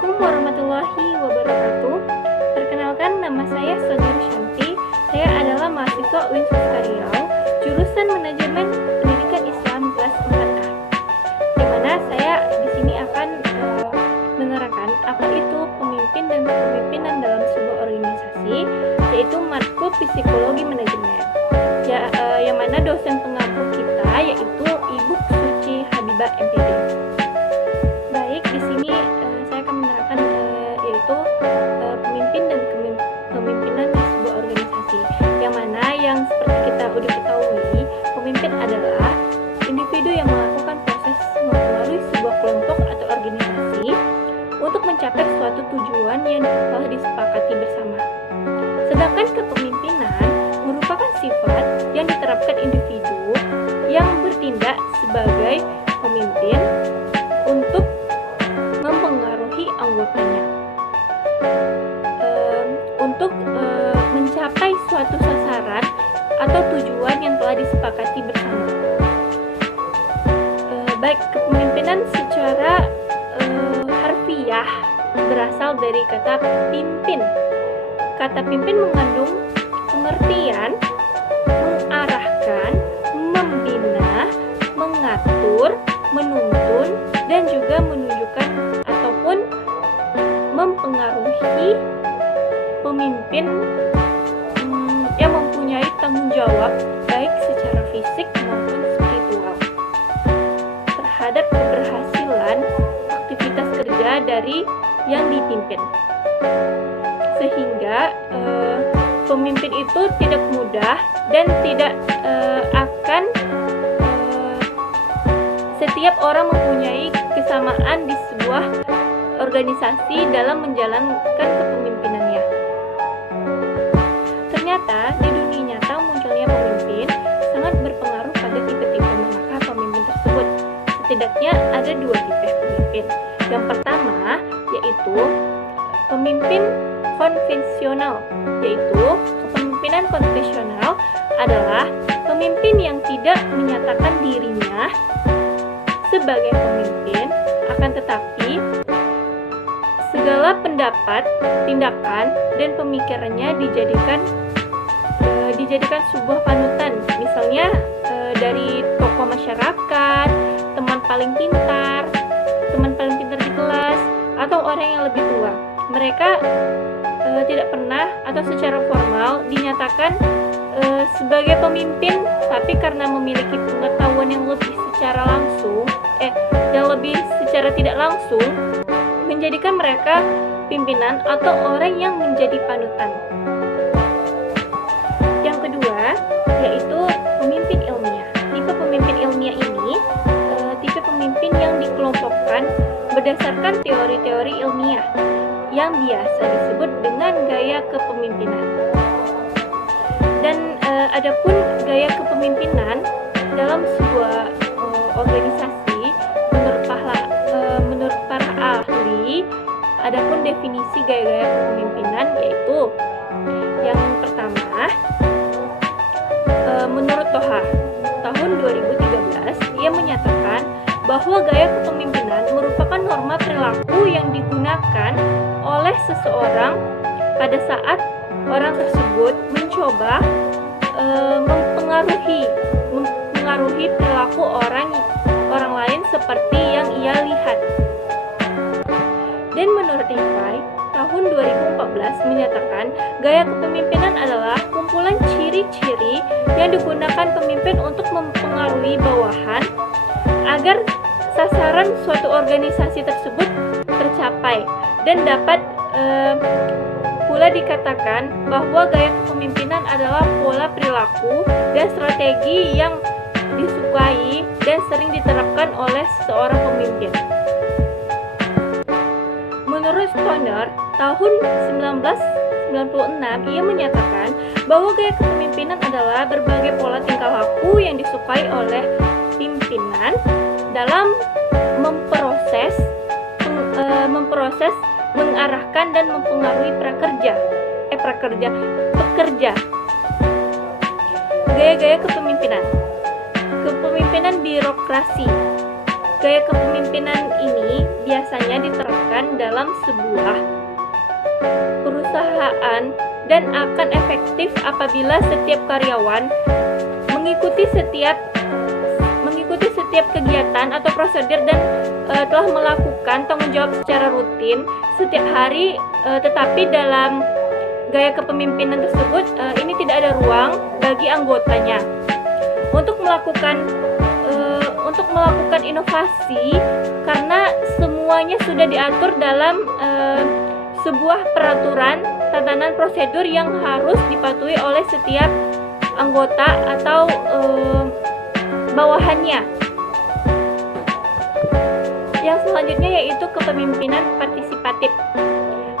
Assalamualaikum warahmatullahi wabarakatuh. Perkenalkan, nama saya Sonia Shanti. Saya adalah mahasiswa UIN Riau, jurusan Manajemen Pendidikan Islam kelas 4A. Di mana saya di sini akan menerangkan apa itu pemimpin dan kepemimpinan dalam sebuah organisasi, yaitu matkul psikologi manajemen. Yang mana dosen pengampu kita yaitu Ibu Suci Habibah MPD. Baik, di sini saya akan menerangkan yaitu pemimpin dan kepemimpinan di sebuah organisasi. Yang mana yang seperti kita udah ketahui, pemimpin adalah individu yang melakukan proses mempengaruhi sebuah kelompok atau organisasi untuk mencapai suatu tujuan yang telah disepakati bersama. Sedangkan kepemimpinan merupakan sifat yang diterapkan individu yang bertindak sebagai pemimpin untuk mempengaruhi anggotanya untuk mencapai suatu sasaran atau tujuan yang telah disepakati bersama. Baik, kepemimpinan secara harfiah berasal dari kata pimpin. Kata pimpin mengandung pengertian mengarahkan, membina, mengatur, menuntun, dan juga menunjukkan ataupun mempengaruhi pemimpin yang mempunyai tanggung jawab baik secara fisik maupun spiritual terhadap keberhasilan aktivitas kerja dari yang dipimpin. Sehingga pemimpin itu tidak mudah dan tidak akan setiap orang mempunyai kesamaan di sebuah organisasi dalam menjalankan kepemimpinannya. Ternyata di dunia nyata munculnya pemimpin sangat berpengaruh pada tipe-tipe manakah pemimpin tersebut. Setidaknya ada dua tipe pemimpin. Yang pertama yaitu pemimpin konvensional, yaitu kepemimpinan konvensional adalah pemimpin yang tidak menyatakan dirinya sebagai pemimpin, akan tetapi segala pendapat, tindakan, dan pemikirannya dijadikan sebuah panutan. Misalnya dari tokoh masyarakat, teman paling pintar di kelas, atau orang yang lebih tua. Mereka tidak pernah atau secara formal dinyatakan sebagai pemimpin, tapi karena memiliki pengetahuan yang lebih secara langsung, secara tidak langsung, menjadikan mereka pimpinan atau orang yang menjadi panutan. Yang kedua yaitu pemimpin ilmiah. Tipe pemimpin ilmiah ini tipe pemimpin yang dikelompokkan berdasarkan teori-teori ilmiah yang biasa disebut dengan gaya kepemimpinan. Dan adapun gaya kepemimpinan dalam sebuah organisasi menurut para ahli, adapun definisi gaya-gaya kepemimpinan yaitu yang pertama, menurut Toha tahun 2013, ia menyatakan bahwa gaya kepemimpinan merupakan norma perilaku yang digunakan oleh seseorang pada saat orang tersebut mencoba mempengaruhi perilaku orang lain seperti yang ia lihat. Dan menurut Levi, tahun 2014 menyatakan gaya kepemimpinan adalah kumpulan ciri-ciri yang digunakan pemimpin untuk mempengaruhi bawahan agar sasaran suatu organisasi tersebut tercapai, dan dapat pula dikatakan bahwa gaya kepemimpinan adalah pola perilaku dan strategi yang disukai dan sering diterapkan oleh seorang pemimpin. Menurut Stoner, tahun 1996, ia menyatakan bahwa gaya kepemimpinan adalah berbagai pola tingkah laku yang disukai oleh pimpinan dalam memproses, mengarahkan dan mempengaruhi pekerja. Gaya-gaya kepemimpinan birokrasi. Gaya kepemimpinan ini biasanya diterapkan dalam sebuah perusahaan dan akan efektif apabila setiap karyawan mengikuti setiap kegiatan atau prosedur dan telah melakukan tanggung jawab secara rutin setiap hari, tetapi dalam gaya kepemimpinan tersebut ini tidak ada ruang bagi anggotanya untuk melakukan inovasi karena semuanya sudah diatur dalam sebuah peraturan tatanan prosedur yang harus dipatuhi oleh setiap anggota atau bawahannya. Yang selanjutnya yaitu kepemimpinan partisipatif.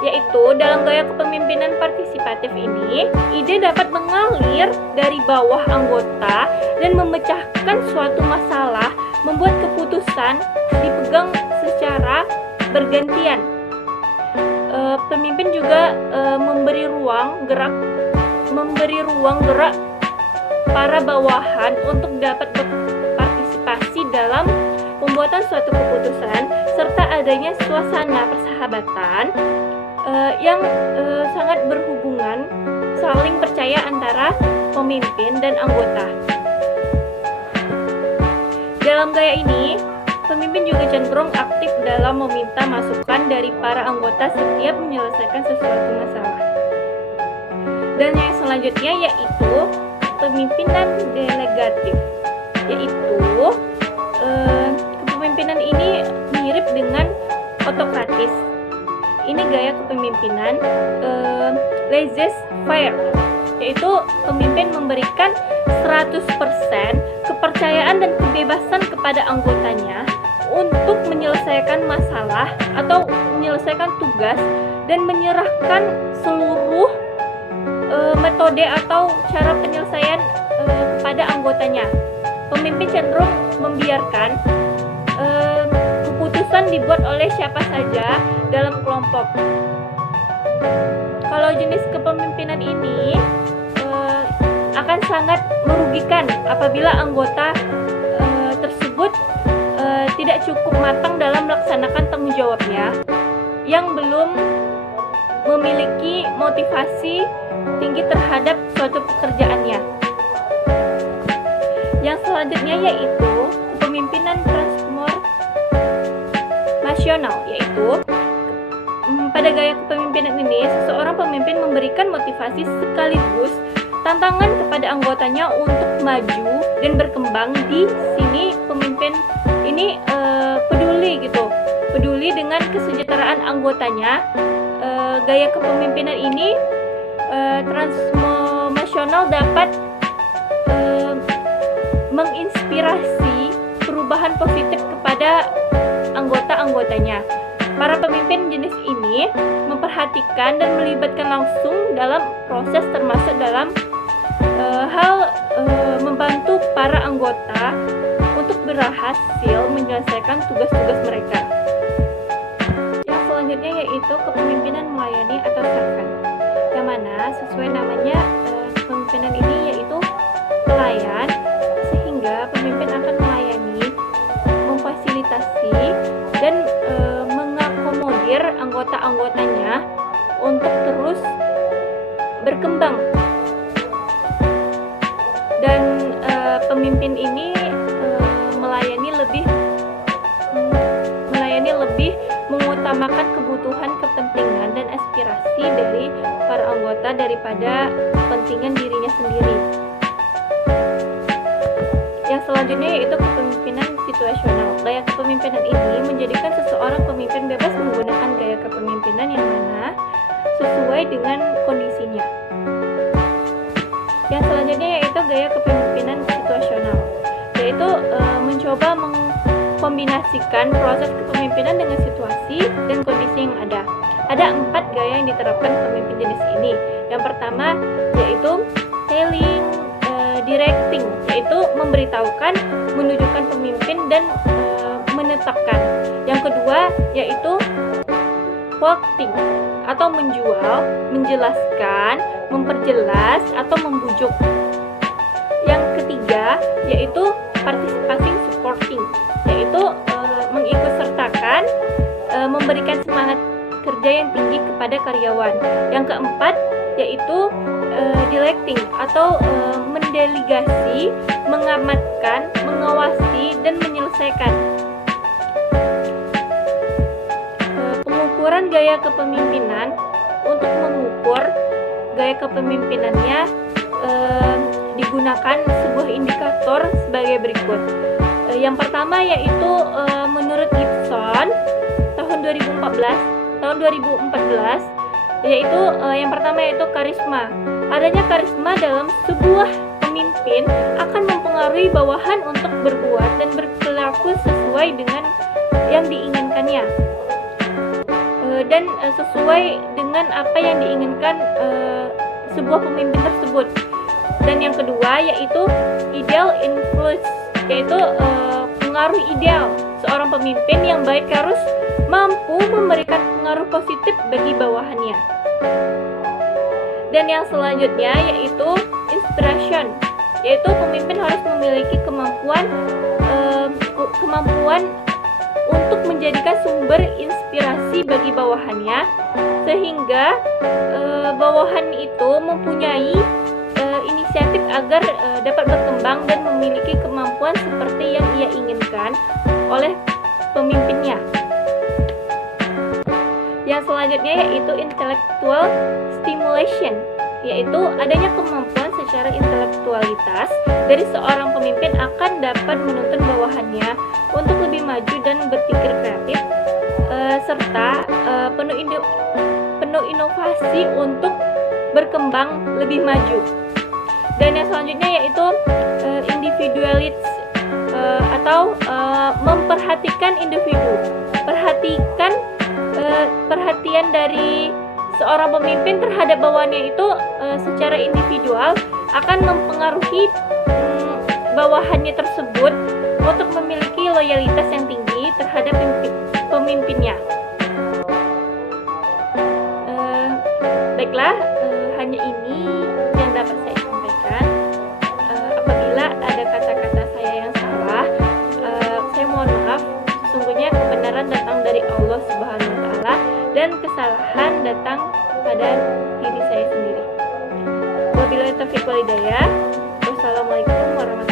Yaitu dalam gaya kepemimpinan partisipatif ini, ide dapat mengalir dari bawah anggota dan memecahkan suatu masalah, membuat keputusan dipegang secara bergantian. Pemimpin juga memberi ruang gerak para bawahan untuk dapat berpartisipasi dalam pembuatan suatu keputusan serta adanya suasana persahabatan yang sangat berhubungan, saling percaya antara pemimpin dan anggota. Dalam gaya ini, pemimpin juga cenderung aktif dalam meminta masukan dari para anggota setiap menyelesaikan sesuatu masalah. Dan yang selanjutnya yaitu kepemimpinan delegatif, yaitu kepemimpinan ini mirip dengan autokratis. Ini gaya kepemimpinan laissez-faire, yaitu pemimpin memberikan 100% kepercayaan dan kebebasan kepada anggotanya untuk menyelesaikan masalah atau menyelesaikan tugas dan menyerahkan seluruh metode atau cara penyelesaian kepada anggotanya. Pemimpin cenderung membiarkan keputusan dibuat oleh siapa saja dalam kelompok. Kalau jenis kepemimpinan ini akan sangat merugikan apabila anggota tersebut tidak cukup matang dalam melaksanakan tanggung jawabnya, yang belum memiliki motivasi tinggi terhadap suatu pekerjaannya. Yang selanjutnya yaitu kepemimpinan transformasional, yaitu pada gaya kepemimpinan ini seseorang pemimpin memberikan motivasi sekaligus tantangan kepada anggotanya untuk maju dan berkembang. Di sini pemimpin ini peduli dengan kesejahteraan anggotanya. Gaya kepemimpinan ini transformasional dapat menginspirasi perubahan positif kepada anggota-anggotanya. Para pemimpin jenis ini memperhatikan dan melibatkan langsung dalam proses, termasuk dalam hal membantu para anggota untuk berhasil menyelesaikan tugas-tugas mereka. Yang selanjutnya yaitu kepemimpinan melayani atau servant, yang mana sesuai namanya kepemimpinan ini yaitu pelayan, sehingga pemimpin akan melayani, memfasilitasi dan mengakomodir anggota-anggotanya untuk terus berkembang. Dan pemimpin ini melayani lebih mengutamakan kebutuhan, kepentingan dan aspirasi dari para anggota daripada kepentingan dirinya sendiri. Yang selanjutnya yaitu kepemimpinan situasional. Gaya kepemimpinan ini menjadikan seseorang pemimpin bebas menggunakan gaya kepemimpinan yang mana sesuai dengan kondisinya. Yang selanjutnya yaitu gaya kepemimpinan situasional, yaitu mencoba mengkombinasikan proses kepemimpinan dengan situasi dan kondisi yang ada. Ada 4 gaya yang diterapkan pemimpin jenis ini. Yang pertama yaitu telling, directing, yaitu memberitahukan, menunjukkan pemimpin dan menetapkan. Yang kedua yaitu quoting atau menjual, menjelaskan, memperjelas atau membujuk. Yang ketiga yaitu participating supporting, yaitu kinerja yang tinggi kepada karyawan. Yang keempat yaitu directing atau mendelegasi, mengamatkan, mengawasi, dan menyelesaikan. Pengukuran gaya kepemimpinan. Untuk mengukur gaya kepemimpinannya digunakan sebuah indikator sebagai berikut. Yang pertama yaitu menurut Gibson tahun 2014 yaitu yang pertama yaitu karisma. Adanya karisma dalam sebuah pemimpin akan mempengaruhi bawahan untuk berbuat dan berperilaku sesuai dengan yang diinginkannya dan sesuai dengan apa yang diinginkan sebuah pemimpin tersebut. Dan yang kedua yaitu ideal influence, yaitu pengaruh ideal. Seorang pemimpin yang baik harus mampu memberikan pengaruh positif bagi bawahannya. Dan yang selanjutnya yaitu inspiration, yaitu pemimpin harus memiliki kemampuan untuk menjadikan sumber inspirasi bagi bawahannya, sehingga bawahan itu mempunyai inisiatif agar dapat berkembang dan memiliki kemampuan seperti yang ia inginkan oleh pemimpinnya. Yang selanjutnya yaitu intellectual stimulation, yaitu adanya kemampuan secara intelektualitas dari seorang pemimpin akan dapat menuntun bawahannya untuk lebih maju dan berpikir kreatif serta penuh inovasi untuk berkembang lebih maju. Dan yang selanjutnya yaitu individualist atau memperhatikan individu. Perhatian dari seorang pemimpin terhadap bawahannya itu secara individual akan mempengaruhi bawahannya tersebut untuk memiliki loyalitas yang tinggi terhadap pemimpinnya. Baiklah, hanya ini yang dapat saya sampaikan. Apabila ada kata-kata saya yang salah, saya mohon maaf. Sesungguhnya kebenaran datang dari Allah Subhanahu wa Ta'ala dan kesalahan datang pada diri saya sendiri. Wabillahi taufiq wal hidayah. Wassalamualaikum warahmatullahi wabarakatuh.